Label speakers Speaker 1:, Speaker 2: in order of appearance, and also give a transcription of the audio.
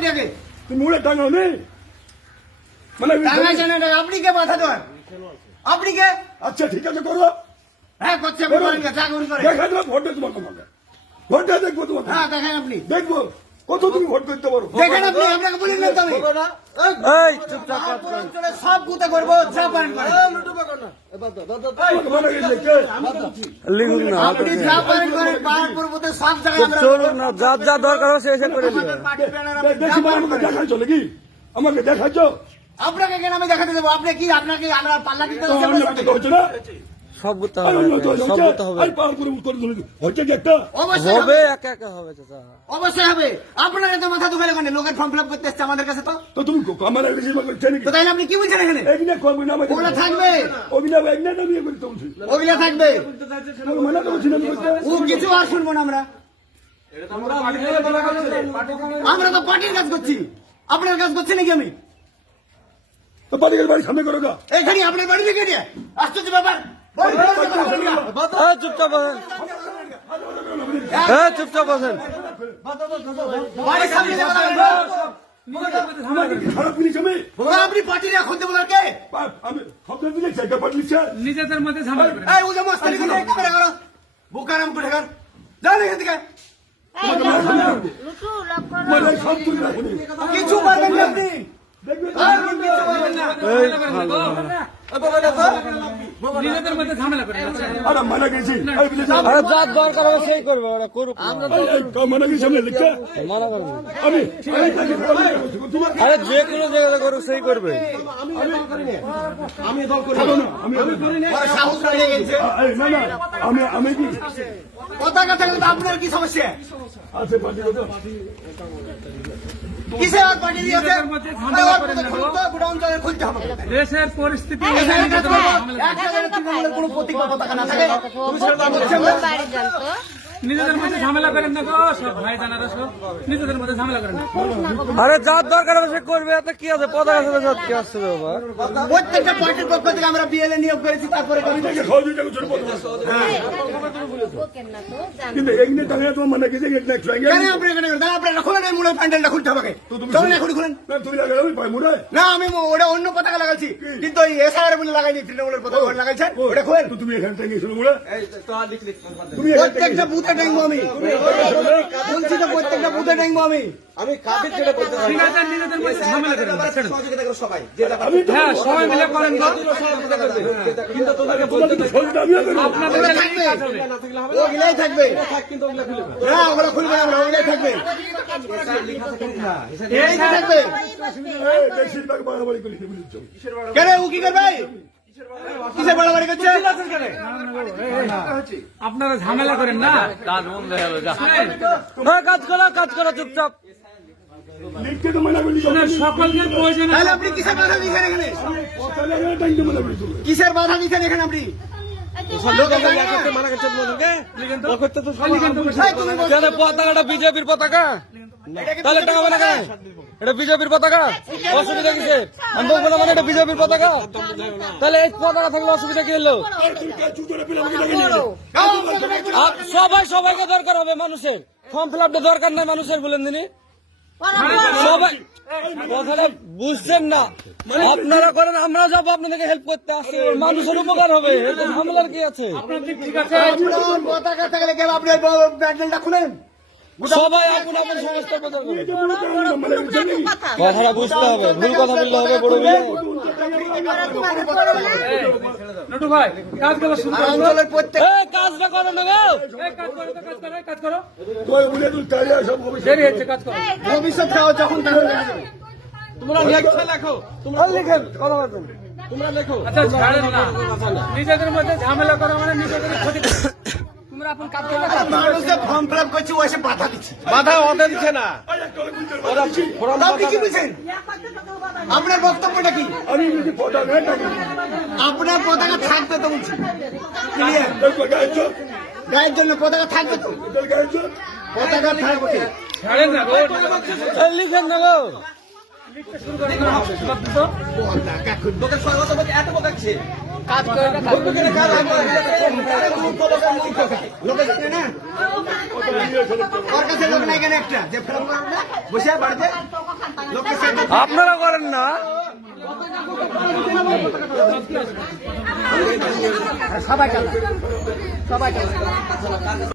Speaker 1: আপনি আগে
Speaker 2: মুড়ে টাঙাও নেই মানে আমি-
Speaker 1: টাঙাইছেন আপনি কে বাধা দেওয়ার। আপনি কে
Speaker 2: আচ্ছা ঠিক আছে করো।
Speaker 1: হ্যাঁ করছে।
Speaker 2: দেখা দেবো ভোট দেবো তোমাকে ভোট দিয়ে দেখব তোমাকে।
Speaker 1: হ্যাঁ দেখেন আপনি।
Speaker 2: দেখব। কত তুমি ভোট করতে পারো?
Speaker 1: দেখেন আপনি আপনাকে বলি
Speaker 3: এই চুপচাপ
Speaker 1: সব গুতে করব যা পারেন
Speaker 3: লিখুন না চলুন না যা যা দরকার সে এসে করে
Speaker 2: আমাকে দেখাচ্ছ নাকি? আমাকে দেখাচ্ছ
Speaker 1: আপনাকে কেন আমি দেখাতে দেবো? আপনি কি আপনাকে আমরা পাল্লা দিতে
Speaker 2: হচ্ছে না?
Speaker 3: হবে
Speaker 2: তো
Speaker 1: অবশ্যই
Speaker 3: হবে
Speaker 1: হবে।
Speaker 3: একা একা হবে চাচা।
Speaker 1: অবশ্যই হবে। আপনার এত মাথা দুখালে কেন? লোকের ফর্ম ফিল আপ করতে এসছে আমাদের কাছে তো।
Speaker 2: তো তুমি আমার একটা জিনিস করছে নাকি
Speaker 1: তো তাইলে আপনি কি বলছেন এখানে?
Speaker 2: করবি না
Speaker 1: থাকবে।
Speaker 2: অভিনব এগিয়ে না বিয়ে করি বলছি
Speaker 1: ওগুলো থাকবে।
Speaker 2: মানা তো বলছি না আমি করতে
Speaker 1: ও কিছু আর শুনব না আমরা। আমরা তো পার্টির কাজ করছি। আপনার কাজ করছি নাকি আমি?
Speaker 2: তো বাড়ি সামনে করো
Speaker 1: আপনার বাড়ি থেকে আশ্চর্য ব্যাপার।
Speaker 3: চুপচাপ বসেন। হ্যাঁ চুপচাপ
Speaker 1: ওরা আপনি পার্টির এখন দেবো কে
Speaker 4: নিজেদের মধ্যে
Speaker 1: বুকারাম করে যান এখান থেকে। কিছু পারবেন না আপনি।
Speaker 2: দেখবে
Speaker 1: আর কিছু পারবেন না।
Speaker 4: নিজেদের মধ্যে ঝামেলা করে
Speaker 2: আরে মানা গেছি।
Speaker 3: আরে যা সেই করবে ওরা করুক।
Speaker 2: মানা গেছি লিখতে?
Speaker 3: মানা করবে।
Speaker 2: আমি
Speaker 3: আরে কোনো জায়গাতে করুক সেই করবে।
Speaker 2: না, আমি আমি
Speaker 1: ওরা সাহস বেড়ে গেছে।
Speaker 2: এই, না না। আমি আমি কি
Speaker 1: পতাকা থাকলে তো আপনার কি সমস্যা?
Speaker 2: আছে
Speaker 4: দেশের পরিস্থিতি নিজেদের মধ্যে ঝামেলা
Speaker 1: কোনো প্রতীক বা পতাকা না থাকে
Speaker 4: নিজেদের মধ্যে করেন না গো সব ভাই জানারা সব নিজেদের মধ্যে ঝামেলা করেন না
Speaker 3: আরে যার দরকার হবে সে করবে এত কি আছে সাথে সাথে কি আসছে বাবা
Speaker 1: প্রত্যেকটা পার্টির পক্ষ থেকে আমরা বিএলএ নিয়োগ করেছি তারপরে
Speaker 5: না
Speaker 2: কিন্তু এগিয়ে টাকা তোমার মনে কিছু নেক্সট
Speaker 1: কেন আপনি এখানে দাঁড়া এই মুড়ের প্যান্ডেলটা খুলতে হবে চলুন এখন খুলেন।
Speaker 2: তুমি লাগালে
Speaker 1: না আমি ওটা অন্য পতাকা লাগাচ্ছি। কিন্তু ওই এসআইআর বলে লাগাইনি তৃণমূলের পতাকা ওটা লাগাইছেন ওটা খুলেন।
Speaker 2: তো তুমি এখান থেকে এসে মুড়ে তুমি থেকে
Speaker 1: প্রত্যেকটা বুথে টাইমবো আমি। বলছি তো প্রত্যেকটা বুথে টাইমবো আমি।
Speaker 4: নিজেদের মধ্যে ঝামেলা করেন। হ্যাঁ সবাই মিলে করেন
Speaker 1: থাকবে খুলবে ওগুলাই থাকবে এই থাকবে
Speaker 2: বেশিরভাগ বাড়াবাড়ি
Speaker 1: কেন ও কি করবে কিসে বাড়াবাড়ি করছে
Speaker 4: আপনারা ঝামেলা করেন না
Speaker 3: হ্যাঁ কাজ করো কাজ করো চুপচাপ
Speaker 2: লিখতে তো মানা করি
Speaker 4: সকলকে প্রয়োজনে
Speaker 1: তাহলে আপনি কিসের বাধা দিচ্ছেন এখানে?
Speaker 2: তাহলে আমি টাইম মানা করি তুমি
Speaker 1: কিসের বাধা দিচ্ছেন এখানে আপনি?
Speaker 4: লিখেন তো। লিখেন তো।
Speaker 1: এই তুমি বলছো,
Speaker 3: কেন পতাকাটা বিজেপির পতাকা? তাহলে টাকা মানে কেন? এটা বিজেপির পতাকা? অসুবিধা কিসে আমি বলব না মানে এটা বিজেপির পতাকা? তাহলে এই পতাকা থাকলে অসুবিধা কি হলো সবাই সবাইকে দরকার হবে মানুষের। ফর্ম ফিল আপটা দরকার নাই মানুষের বলেন দিনি সবাই কথাটা বুঝছেন না। আপনারা করেন আমরা যাব আপনাদেরকে হেল্প করতে আসছে। মানুষের উপকার হবে। ঝামেলার কি আছে?
Speaker 1: প্যান্ডেলটা খুলেন?
Speaker 3: সবাই আপন আপন সমস্ত
Speaker 2: মনে মানা।
Speaker 3: কথাটা বুঝতে হবে। ভুল কথা বললে হবে বড়
Speaker 4: নটু ভাই কাজগুলো করো
Speaker 1: প্রত্যেক
Speaker 3: এই কাজটা করো না গো।
Speaker 4: এই কাজ করো তো কাজ করো কাজ করো।
Speaker 2: তুই বলে তুই সব ভবিষ্যৎ
Speaker 4: দেরি হচ্ছে কাজ করো।
Speaker 1: ভবিষ্যৎ যখন তখন দেখা লেখো
Speaker 3: তোমরা লেখেন কথা বলবেন
Speaker 4: আচ্ছা ছাড়েন না। নিজেদের মধ্যে ঝামেলা করো মানে নিজেদের ক্ষতি
Speaker 1: ফর্ম ফিল আপ করছে ও এসে বাধা দিচ্ছে
Speaker 3: বাধা ওদের দিচ্ছে না
Speaker 1: তা আপনি কি বলছেন আপনার বক্তব্যটা কি
Speaker 2: আমি পটা
Speaker 1: আপনার পতাকা থাকবে তো বলছি ক্লিয়ার গায়ের জন্য পতাকা থাকবে তো পতাকা থাকবে
Speaker 4: ছাড়েন না
Speaker 3: লিখেন না গো
Speaker 1: কাজ করে না লোকে জানে না ওর কাছে লোক নাই কেন একটা? যে ফেরত করবে না বসে বাড়িতে
Speaker 6: আপনারা করেন না।
Speaker 1: সবাই সবাই চালা